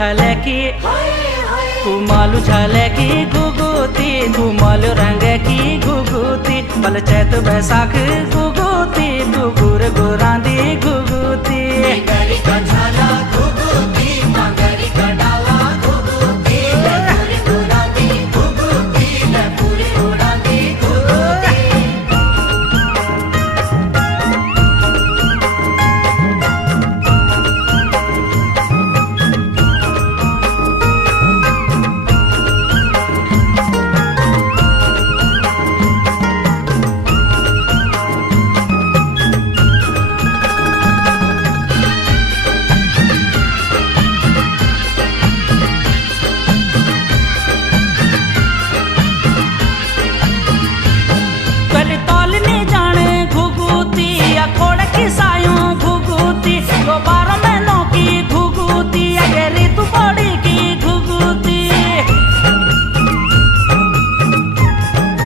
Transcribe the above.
झाले की कुमालू झाले की गुगुती कुमालू रंग की गुगुती बल चैत बैसाख गुगुती गुगुर गुरांदी गुगुती